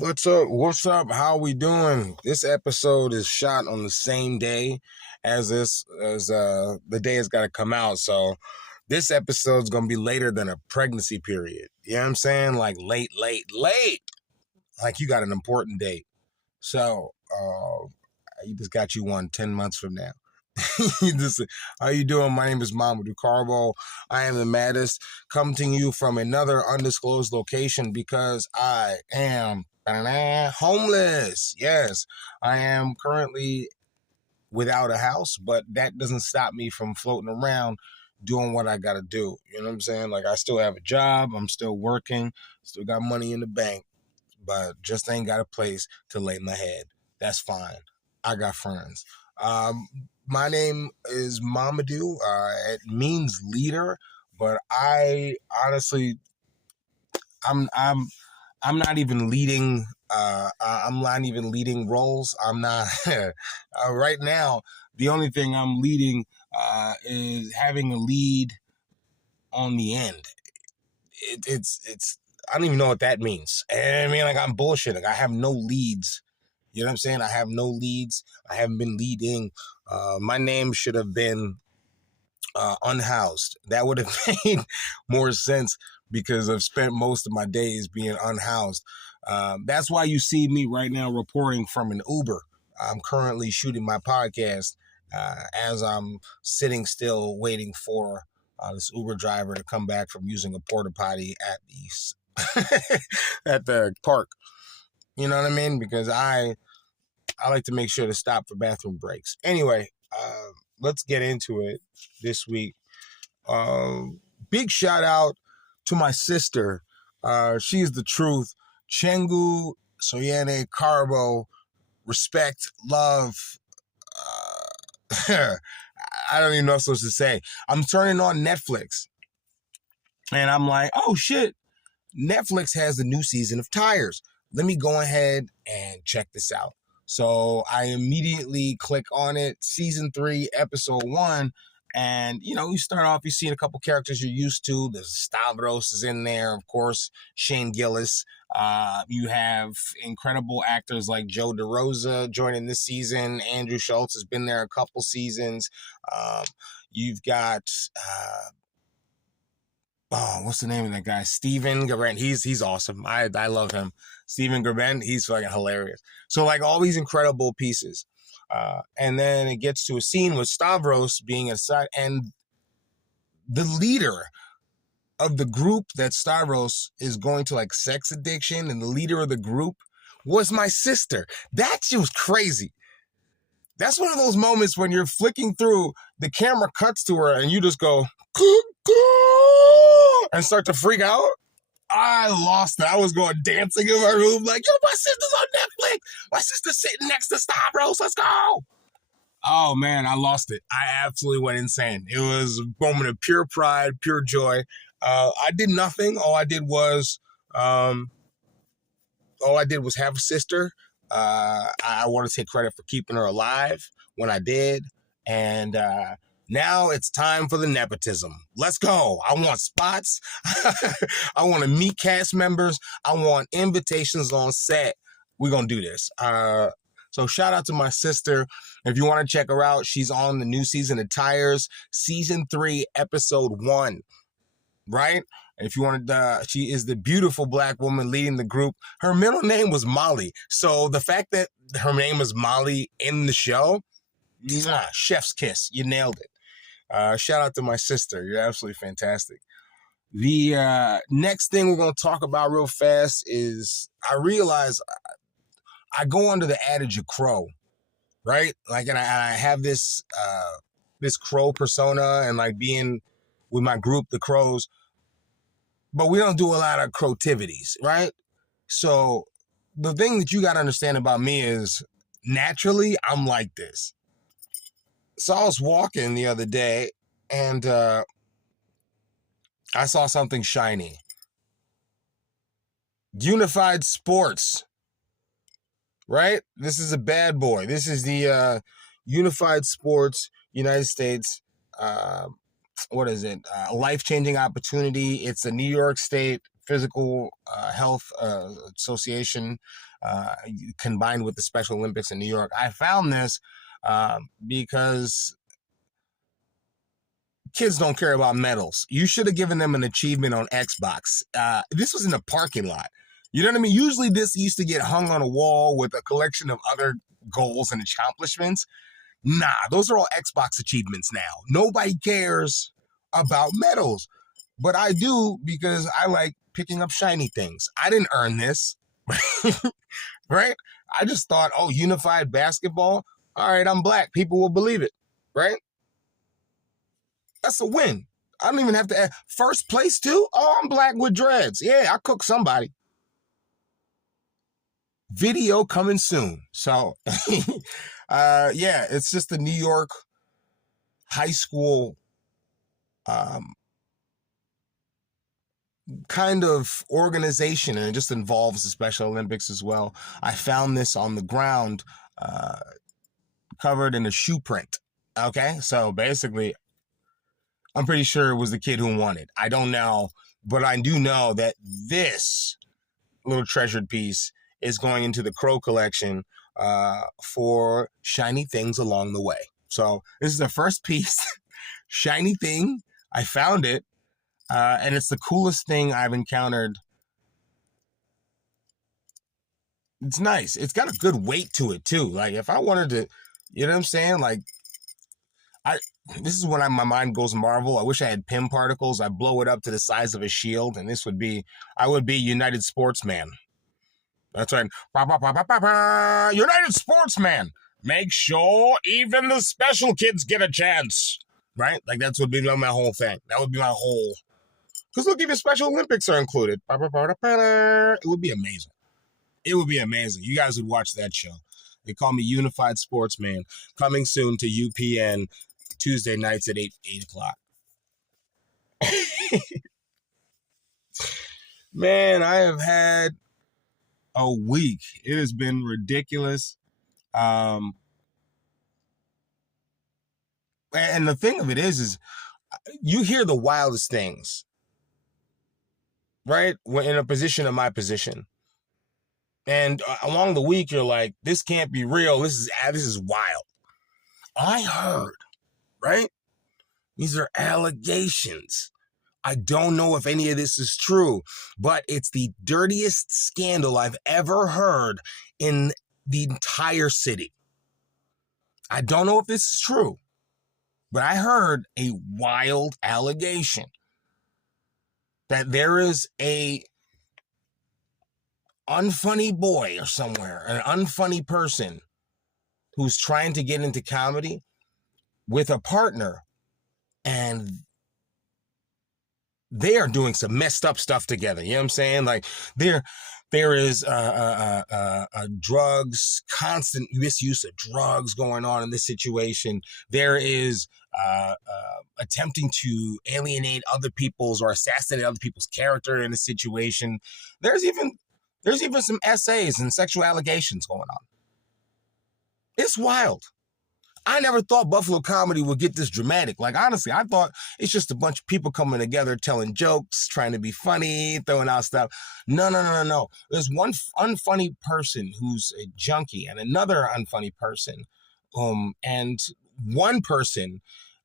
What's up? What's up? How we doing? This episode is shot on the same day as the day it's got to come out. So this episode's gonna be later than a pregnancy period. You know what I'm saying? Like late, late, late. Like you got an important date. So you just got you one 10 months from now. How you doing? My name is Mamudu Kargbo. I am the maddist, coming to you from another undisclosed location because I am homeless. Yes, I am currently without a house, but that doesn't stop me from floating around doing what I got to do. You know what I'm saying? Like I still have a job. I'm still working. Still got money in the bank, but just ain't got a place to lay my head. That's fine. I got friends. My name is Mamudu. It means leader, but I honestly, I'm not even leading. I'm not even leading roles. I'm not right now. The only thing I'm leading is having a lead on the end. It's. I don't even know what that means. I mean, like I'm bullshitting. I have no leads. You know what I'm saying? I have no leads. I haven't been leading. My name should have been unhoused. That would have made more sense because I've spent most of my days being unhoused. That's why you see me right now reporting from an Uber. I'm currently shooting my podcast as I'm sitting still waiting for this Uber driver to come back from using a porta potty at the at the park. You know what I mean? Because I like to make sure to stop for bathroom breaks. Anyway, let's get into it this week. Big shout out to my sister. She's the truth. Chengu Soyene Kargbo. Respect, love. I don't even know what I'm supposed to say. I'm turning on Netflix. And I'm like, oh shit. Netflix has the new season of Tires. Let me go ahead and check this out. So I immediately click on it, season 3, episode 1. And, you start off, you see a couple characters you're used to. There's Stavros is in there, of course, Shane Gillis. You have incredible actors like Joe DeRosa joining this season. Andrew Schultz has been there a couple seasons. You've got... what's the name of that guy? Steven Garant. He's awesome. I love him. Steven Garant, he's fucking hilarious. So like all these incredible pieces. And then it gets to a scene with Stavros being inside, and the leader of the group that Stavros is going to like sex addiction, and the leader of the group was my sister. That shit was crazy. That's one of those moments when you're flicking through, the camera cuts to her, and you just go, and start to freak out. I lost it. I was going dancing in my room like, yo, my sister's on Netflix. My sister's sitting next to Stavros. Let's go. Oh, man, I lost it. I absolutely went insane. It was a moment of pure pride, pure joy. I did nothing. All I did was have a sister. I want to take credit for keeping her alive when I did. And now it's time for the nepotism. Let's go. I want spots. I want to meet cast members. I want invitations on set. We're going to do this. So shout out to my sister. If you want to check her out, she's on the new season of Tires, season 3, episode 1. Right? If you wanted, she is the beautiful black woman leading the group. Her middle name was Molly. So the fact that her name is Molly in the show, chef's kiss. You nailed it. Shout out to my sister. You're absolutely fantastic. The next thing we're going to talk about real fast is I realize I go under the adage of crow, right? Like, and I have this crow persona and like being with my group, the Crows, but we don't do a lot of crowtivities, right? So the thing that you got to understand about me is naturally I'm like this. So I was walking the other day and I saw something shiny. Unified Sports, right? This is a bad boy. This is the Unified Sports United States. What is it? A life-changing opportunity. It's a New York State Physical Health Association. uh, combined with the Special Olympics in New York. I found this because kids don't care about medals. You should have given them an achievement on Xbox. This was in a parking lot. You know what I mean? Usually this used to get hung on a wall with a collection of other goals and accomplishments. Nah, those are all Xbox achievements now. Nobody cares about medals. But I do because I like picking up shiny things. I didn't earn this, right? I just thought, oh, unified basketball. All right, I'm black. People will believe it, right? That's a win. I don't even have to add. First place, too? Oh, I'm black with dreads. Yeah, I cook somebody. Video coming soon. So, yeah, it's just the New York high school kind of organization, and it just involves the Special Olympics as well. I found this on the ground, covered in a shoe print. Okay, so basically, I'm pretty sure it was the kid who won it. I don't know, but I do know that this little treasured piece is going into the Crow collection for shiny things along the way. So this is the first piece, shiny thing. I found it, and it's the coolest thing I've encountered. It's nice. It's got a good weight to it too. Like if I wanted to, you know what I'm saying? Like this is when my mind goes Marvel. I wish I had Pym particles. I blow it up to the size of a shield, and I would be United Sportsman. That's right. United Sportsman. Make sure even the special kids get a chance. Right? Like that would be my whole thing. That would be my whole. Because look, even Special Olympics are included. It would be amazing. It would be amazing. You guys would watch that show. They call me Unified Sportsman. Coming soon to UPN Tuesday nights at 8 o'clock. Man, I have had a week. It has been ridiculous. And the thing of it is you hear the wildest things, right? When in a position of my position. And along the week, you're like, this can't be real. This is wild. I heard, right? These are allegations. I don't know if any of this is true, but it's the dirtiest scandal I've ever heard in the entire city. I don't know if this is true, but I heard a wild allegation that there is a unfunny boy or somewhere, an unfunny person who's trying to get into comedy with a partner, and they are doing some messed up stuff together. You know what I'm saying? Like there is drugs, constant misuse of drugs going on in this situation. There is attempting to alienate other people's or assassinate other people's character in a situation. There's even some essays and sexual allegations going on. It's wild. I never thought Buffalo comedy would get this dramatic. Like, honestly, I thought it's just a bunch of people coming together, telling jokes, trying to be funny, throwing out stuff. No. There's one unfunny person who's a junkie and another unfunny person. And one person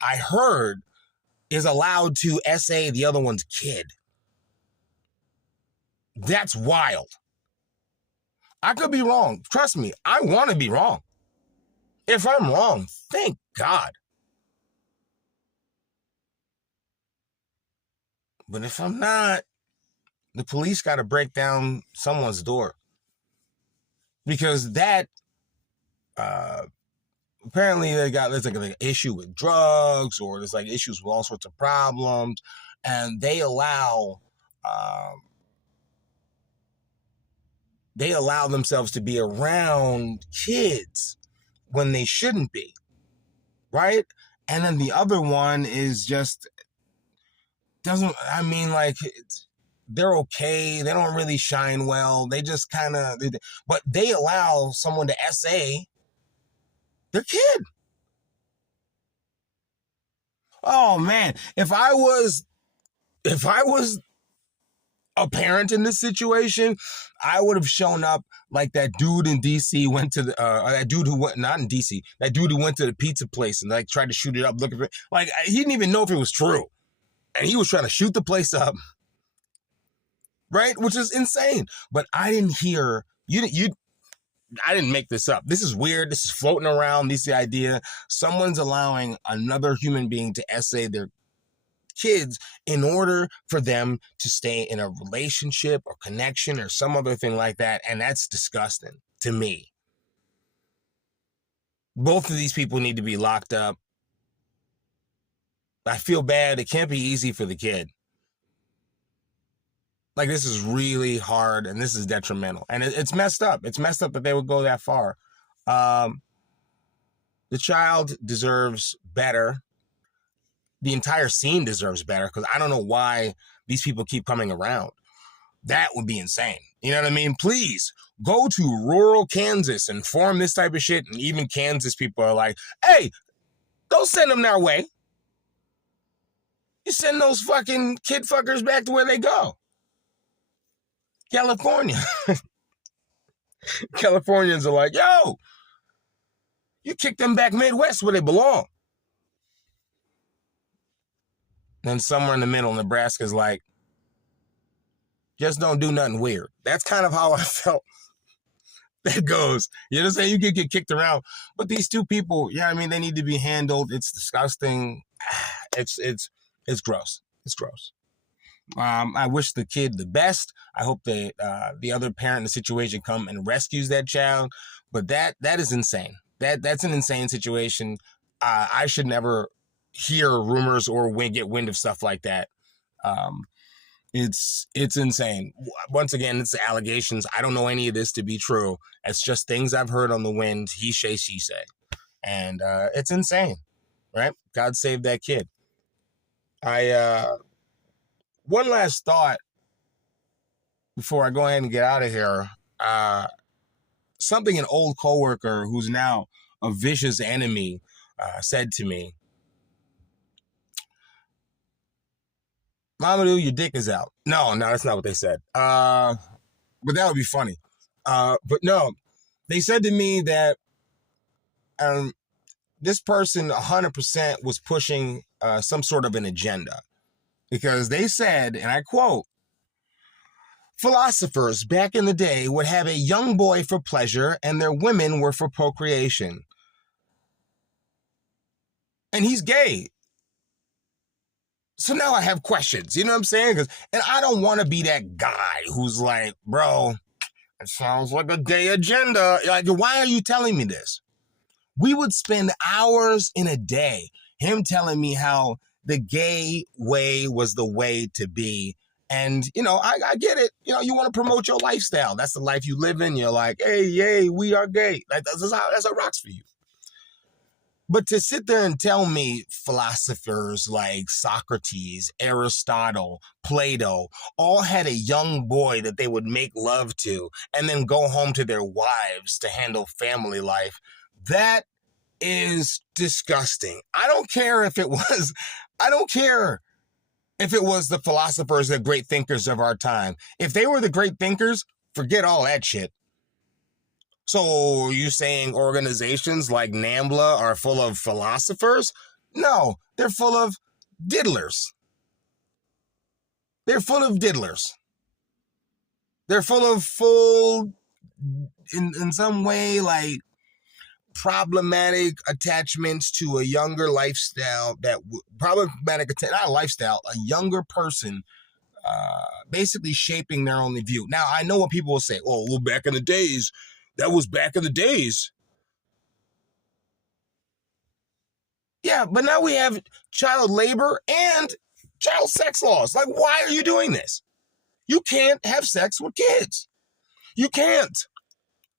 I heard is allowed to essay the other one's kid. That's wild. I could be wrong. Trust me, I want to be wrong. If I'm wrong, thank God. But if I'm not, the police got to break down someone's door. Because that, apparently there's like an issue with drugs, or there's like issues with all sorts of problems. And they allow themselves to be around kids when they shouldn't be, right? And then the other one is just they're okay. They don't really shine well. They just kind of, but they allow someone to essay their kid. Oh man, if I was a parent in this situation, I would have shown up like that dude in DC went to the that dude who went, not in DC, that dude who went to the pizza place and like tried to shoot it up looking for, like, he didn't even know if it was true, and he was trying to shoot the place up, right? Which is insane. But I didn't hear you. I didn't make this up. This is weird. This is floating around. This is the idea. Someone's allowing another human being to essay their kids in order for them to stay in a relationship or connection or some other thing like that. And that's disgusting to me. Both of these people need to be locked up. I feel bad. It can't be easy for the kid. Like, this is really hard and this is detrimental. And it's messed up. It's messed up that they would go that far. The child deserves better. The entire scene deserves better, because I don't know why these people keep coming around. That would be insane. You know what I mean? Please go to rural Kansas and form this type of shit. And even Kansas people are like, hey, don't send them their way. You send those fucking kid fuckers back to where they go. California. Californians are like, yo, you kick them back Midwest where they belong. Then somewhere in the middle, Nebraska's like, just don't do nothing weird. That's kind of how I felt that goes. You know what I'm saying? You can get kicked around. But these two people, yeah, I mean, they need to be handled. It's disgusting. It's gross. It's gross. I wish the kid the best. I hope that the other parent in the situation come and rescues that child. But that is insane. That's an insane situation. I should never hear rumors or get wind of stuff like that. It's insane. Once again, it's allegations. I don't know any of this to be true. It's just things I've heard on the wind. He say, she say. And it's insane, right? God save that kid. One last thought before I go ahead and get out of here. Something an old coworker who's now a vicious enemy said to me. Mamudu, your dick is out. No, that's not what they said. But that would be funny. But no, they said to me that this person 100% was pushing some sort of an agenda. Because they said, and I quote, philosophers back in the day would have a young boy for pleasure and their women were for procreation. And he's gay. So now I have questions, you know what I'm saying? And I don't want to be that guy who's like, bro, it sounds like a gay agenda. Like, why are you telling me this? We would spend hours in a day, him telling me how the gay way was the way to be. And, I get it. You want to promote your lifestyle. That's the life you live in. You're like, hey, yay, we are gay. Like, that's how rocks for you. But to sit there and tell me philosophers like Socrates, Aristotle, Plato, all had a young boy that they would make love to and then go home to their wives to handle family life, that is disgusting. I don't care if it was the philosophers, the great thinkers of our time. If they were the great thinkers, forget all that shit. So you saying organizations like NAMBLA are full of philosophers? No, they're full of diddlers. They're full of diddlers. They're full of in some way, like, problematic attachments to a younger lifestyle, not a lifestyle, a younger person, basically shaping their only view. Now, I know what people will say, oh, well, back in the days, that was back in the days. Yeah, but now we have child labor and child sex laws. Like, why are you doing this? You can't have sex with kids. You can't.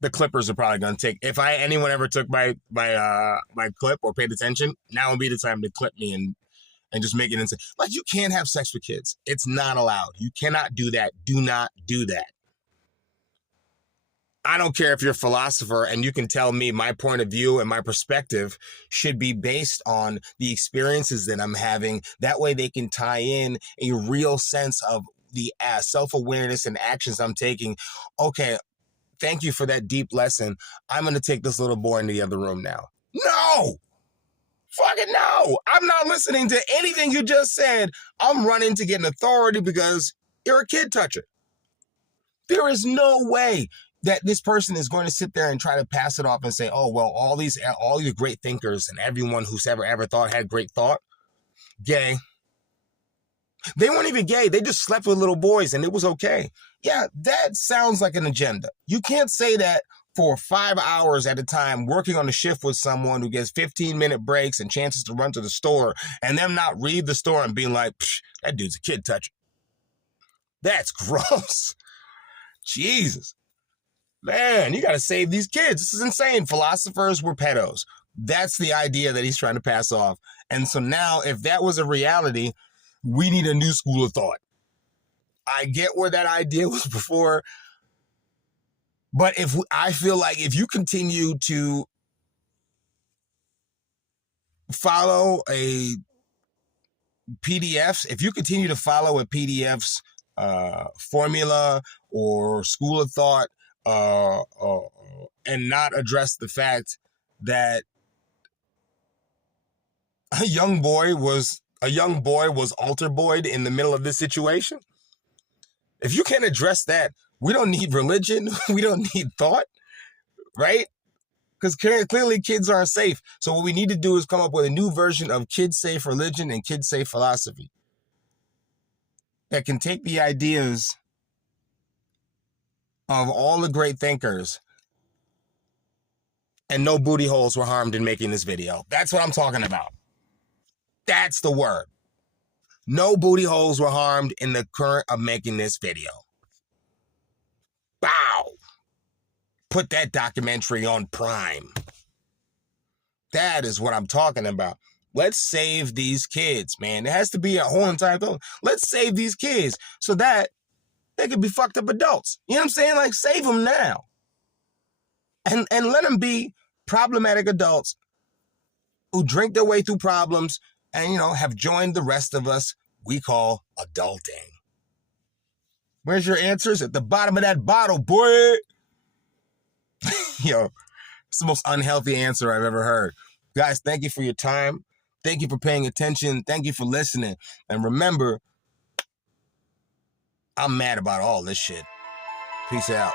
The Clippers are probably going to take, if anyone ever took my clip or paid attention, now would be the time to clip me and just make it insane. Like, you can't have sex with kids. It's not allowed. You cannot do that. Do not do that. I don't care if you're a philosopher and you can tell me my point of view and my perspective should be based on the experiences that I'm having. That way they can tie in a real sense of the self-awareness and actions I'm taking. Okay, thank you for that deep lesson. I'm going to take this little boy into the other room now. No! Fucking no! I'm not listening to anything you just said. I'm running to get an authority because you're a kid toucher. There is no way that this person is going to sit there and try to pass it off and say, oh, well, all these great thinkers and everyone who's ever thought had great thought, gay. They weren't even gay. They just slept with little boys and it was okay. Yeah, that sounds like an agenda. You can't say that for 5 hours at a time, working on a shift with someone who gets 15-minute breaks and chances to run to the store, and them not read the store and being like, that dude's a kid toucher. That's gross. Jesus. Man, you got to save these kids. This is insane. Philosophers were pedos. That's the idea that he's trying to pass off. And so now, if that was a reality, we need a new school of thought. I get where that idea was before, but I feel like if you continue to follow a PDF's, if you continue to follow a PDF's formula or school of thought, and not address the fact that a young boy was altar boyed in the middle of this situation. If you can't address that, we don't need religion. We don't need thought, right? Because clearly kids aren't safe. So what we need to do is come up with a new version of kid-safe religion and kid-safe philosophy that can take the ideas of all the great thinkers, and no booty holes were harmed in making this video. That's what I'm talking about. That's the word. No booty holes were harmed in the current of making this video. Bow. Put that documentary on Prime. That is what I'm talking about. Let's save these kids, man. It has to be a whole entire thing. Let's save these kids so that they could be fucked up adults. You know what I'm saying? Like, save them now. And let them be problematic adults who drink their way through problems and, you know, have joined the rest of us we call adulting. Where's your answers? At the bottom of that bottle, boy. Yo, it's the most unhealthy answer I've ever heard. Guys, thank you for your time. Thank you for paying attention. Thank you for listening. And remember, I'm mad about all this shit. Peace out.